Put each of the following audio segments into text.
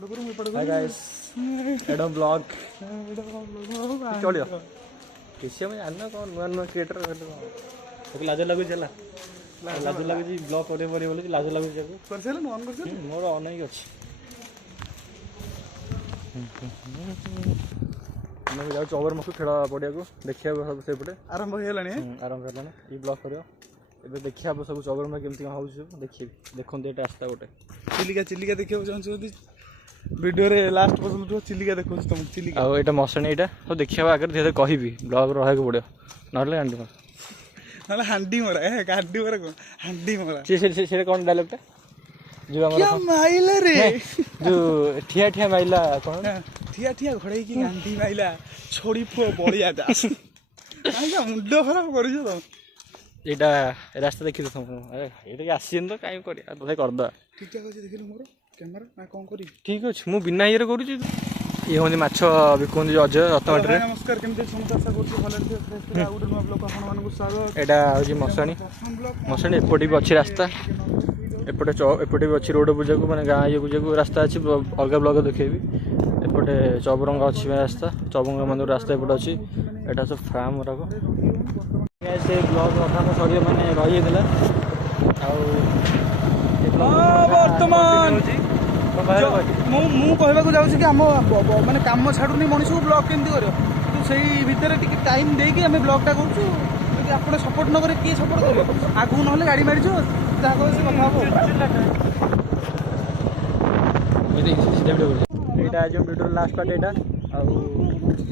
Hi guys Adam blog चलियो किसी में जानना कौन नुआ नुआ क्रिएटर तो लाज लागु चला लाज लागु जी ब्लॉग करे परे बोले लाज लागु जाको Kursela on Kursela more on ही अछि मैं जाउ चौबर मखु खेला पड़िया को देखिया सब से पटे आरंभ हेलानी ई ब्लॉग करियो एबे देखिया सब चौबर में केमती होउ देखि देखन दे रास्ता गोटे चिलिका देखियो चाहछु वीडियो रे लास्ट पसंद चिलिका देखो तुम चिलिका आ एटा मसणी एटा तो देखिया आगे धीरे कहबी ब्लॉग रहे को पड़ियो नले हांडी मरा को हांडी मरा से कौन डायलॉग टा जो हमर क्या माइला रे जो ठिया ठिया माइला कौन ठिया ठिया घड़ई की गांधी माइला छोड़ी फो बड़िया जा आइगा मुंडो खराब करि जो एटा रास्ता देखि तुम अरे एटा के आसीन तो काई करिया तोसे कर द ठीक ठाक अछि देखिलु मोर कैमरा ना कौन करी ठीक अछि मु बिना इयर करू छी ये होनी माछ बिकोंदी अजय रत्नवाटी रे नमस्कार केमते समस्या करछि भले फ्रेश रे आउट नो ब्लॉग आपण मानकु स्वागत एटा होजी मसणी एपटी भी अछि रास्ता एपटे भी अच्छी रोड बुझा को मैंने गाँ ये बुझा को रास्ता अच्छी अलग ब्लॉग देखेबी एपटे चौबरंगा अच्छी रास्ता चौबरंगा मंदिर रास्ता एपटे अच्छी एटा सब फार्म गुराक से ब्लॉग अधा सरी मैंने रही बर्तमान मु कहवाक जाऊँ कि आम माने काम छाड़ूनी मनीष को ब्लॉग केमती कर से भितर टिके टाइम देकी आम ब्लॉगटा करूँ आप सपोर्ट न करे किए सपोर्ट करेंगे आगू ना गाड़ी मारी जहाँ कह से कथा यहाँ आज वीडियो लास्ट पार्ट यहाँ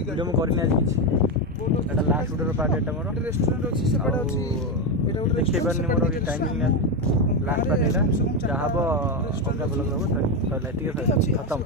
वीडियो मुझे करनी आज किसी लास्ट वीडियो पार्ट यहाँ मोर रेस्टोरेंट अच्छी देखी पारे मोर टाइमिंग लास्ट पार्ट यहाँ जहाँ हम ब्लॉग खत्म।